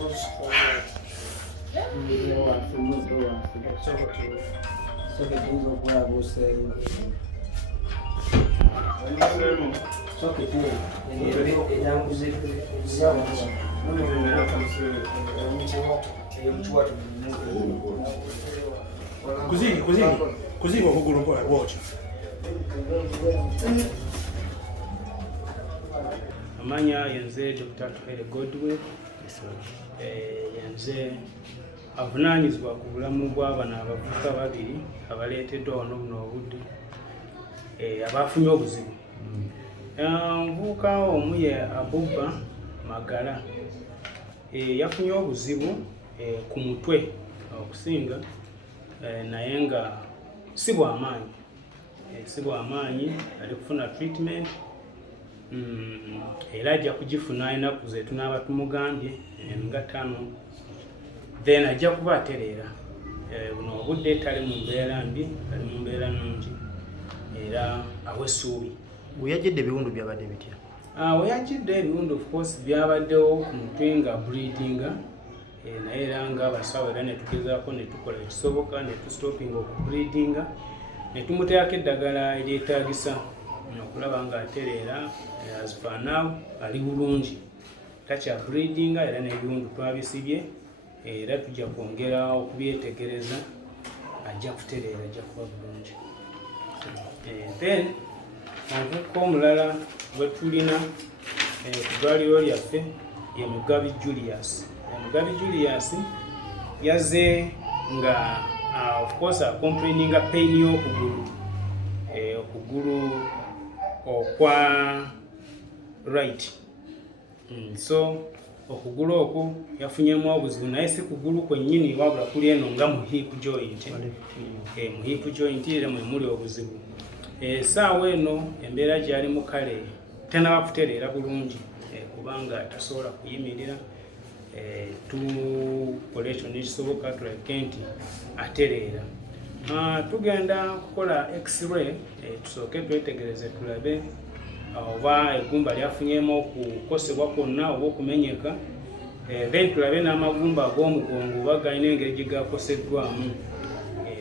Così con un po' la voce. Amanya yenze Dr. Tuhere Godwin yenze avunanyizibwa ku bulamu bw'abana abavubuka babiri abaleeteddwa wano buno obudde abafunye obuzibu. Omuvubuka omu ye Abuba Magala yafunye obuzibu ku mutwe okusinga naye nga si bw'amaanyi ali kufuna treatment era ajja kugifuna ennaku ze tunaaba tumugambye nga 5 then ajja kuba atereera. Buno obudde tali mu mbeera mbi, ali mu mbeera nnungi era awa essuubi. Weyajjidde ebiwundu byabadde bitya? Weyajjidde ebiwundu of course byabaddewo ku mutwe nga bleedinga naye era nga abasawo era ne tugezaako ne tukola ekisoboka ne tustopinga okubleedinga ne tumuteerako eddagala eryetaagisa okulaba nga atereera. As per now ali bulungi, takya bleedinga era n'ebiwundu twabisibye era tujja kwongera okubyetegereza, ajja kutereera, ajja kuba bulungi. Then omuvubuka omulala gwe tulina ku ddwaliro lyaffe ye Mugabi Julius. Mugabi Julius yazze nga of course complaininga pain y'okugulu okugulu okwa right. So okugulu okwo yafunyemu obuzibu naye si kugulu kwennyini wabula kuli eno nga mu hip joint. Mu hip joint era mwe muli obuzibu. Essaawa eno embeera gy'ali mu kale tanaba kutereera bulungi kubanga tasobola kuyimirira. Tukola ekyo nekisoboka tuleke nti atereera. Tugenda kukola x-ray tusooke twetegereze tulabe oba eggumba lyafunyemu okukosebwa kwonna oba okumenyeka, then tulabe n'amagumba ag'omugongo oba galina engeri gye gakoseddwamu,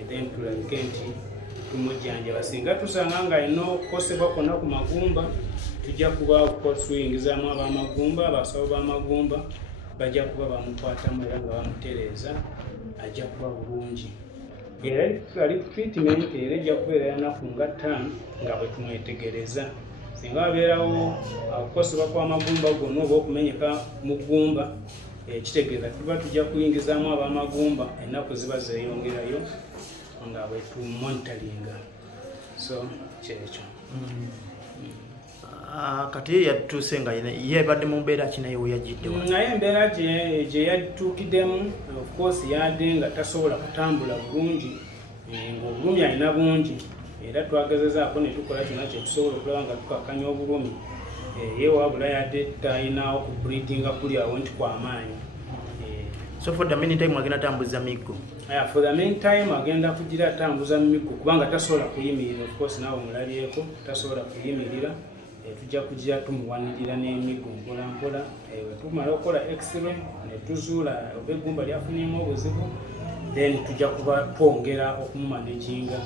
then tulabike nti tumujjanjaba. Singa tusanga nga alina okukosebwa kwonna ku magumba tujja kuba tuyingizaamu ab'amagumba, abasawo b'amagumba bajja kuba bamukwatamu era nga bamutereeza, ajja kuba bulungi. Era ali ku treatment era ejja kubeera ennaku nga 5 nga bwe tumwetegereza. Singa wabeerawo okukosebwa kw'amagumba gonna oba okumenyeka mu ggumba, kitegeeza tuba tujja kuyingizaamu ab'amagumba, ennaku ziba zeeyongerayo nga bwe tumonitaringa. So kyekyo. Kati yatuuse nga yebadde mu mbeera ki naye weyajjidde? Naye embeera gye yatuukiddemu of course yadde nga tasobola kutambula bulungi, ng'obulumi alina bungi era twagezezaako ne tukola kyonna kye tusobola okulaba nga tukakkanya obulumi, ye wabula yadde talina okubleedinga kuli awo nti kw'amaanyi. So for the meantime agenda atambuza miggo? For the meantime agenda kugira atambuza miggo kubanga tasobola kuyimirira. Of course naawe omulabyeko tasobola kuyimirira. Tujja kugira tumuwanirira n'emiggo mpola mpola. Tumala okukola x-ray ne tuzuula oba eggumba lyafunyemu obuzibu, then tujja kuba twongera okumumanaginga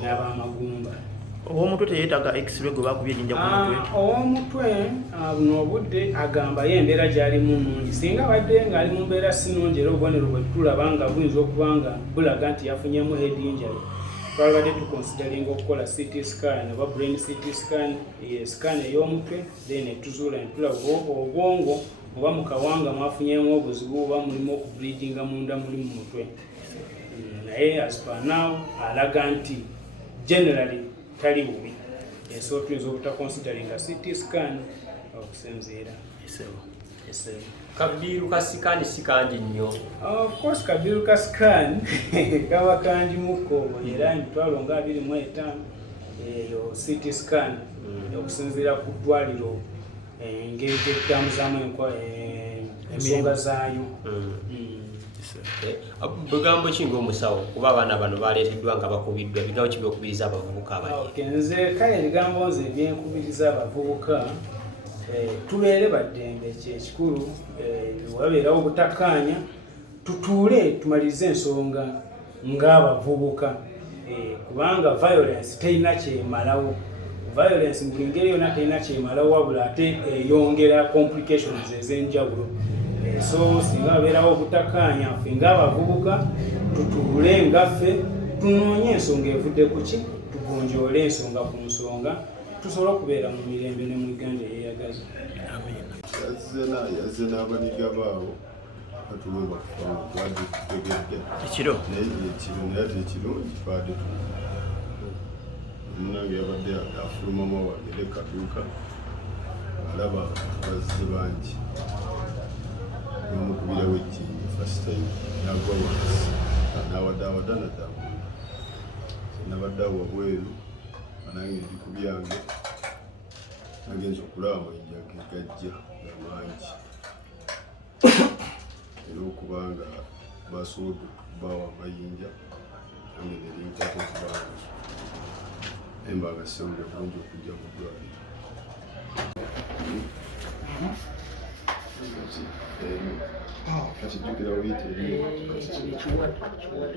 n'ab'amagumba. Ow'omutwe teyeetaaga x-ray gwe bakubye ejjinja ku mutwe? Ow'omutwe buno obudde agamba ye embeera gy'alimu nnungi. Singa abadde ng'ali mu mbeera si nnungi era obubonero bwe tulaba nga buyinza okuba nga bulaga nti yafunyemu head injury, twalabadde tukonsideringa okukola CT scan oba brain CT scan, scan ey'omutwe, then tuzuula ne tulaba obwongo oba mu kawanga mwafunyemu obuzibu oba mulimu okubleedinga munda muli mu mutwe. Naye as per now alaga nti generally tali bubi. So tuyinza obutakonsideringa CT scan okusinziira. Kabiru ka scan si kangi nnyo. Of course kabiru ka scan kaba kangi muko era emitwalo nga 25 eyo CT scan okusinziira ku ddwaliro engeri gyetutamuzamu ensonga zaayo. Bigambo ki ng'omusawo kuba abaana bano baleeteddwa nga bakubiddwa, bigambo ki by'okubiriza abavubuka abali? Nze kale ebigambo nze ebyenkubiriza abavubuka tubeere baddembe kyekikulu, wabeerawo obutakkaanya, tutuule tumalirize ensonga ng'abavubuka, kubanga violence terina kyemalawo. Violence mu buli ngeri yonna terina kyemalawo wabula ate eyongera complications ez'enjawulo. So singa wabeerawo obutakkaanya, ffe ng'abavubuka tutuule ngaffe tunoonye ensonga evudde ku ki, tugonjoole ensonga ku nsonga, tusobole okubeera mu mirembe ne mu Uganda eyeeyagaza. Yazze n'abaniga baabo batulumba kufamu twadde tutegedde ekiro naye ate ekirungi twadde munange yabadde afulumamu awagere kaduuka alaba bazze bangi n'omukubirawo ejjinja first time nagwa wansi n'awaddawadda natambula nabadde awo wabweru nange ndi ku byange nagenza okulaba amayinja gegajja amangi era okubanga basobodde okubawa amayinja nange nerinkwata okubanga naye mbanga sewulira bulungi okujja mu ddwaliro. Kati jjukira oyita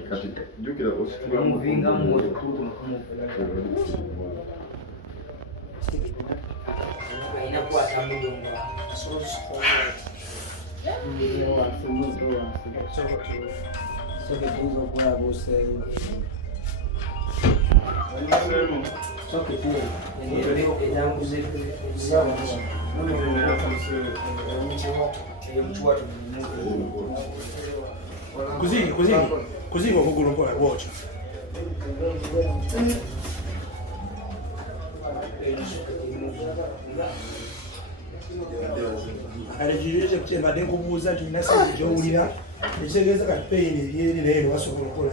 kati jjukira ositulamuvingamu Così okugulu mpola bwotyo. Alikirize kutemba nkubuuza nti nina sente gy'owulira ekitegeeza kati peyini ebyeri naye ne basobola okukola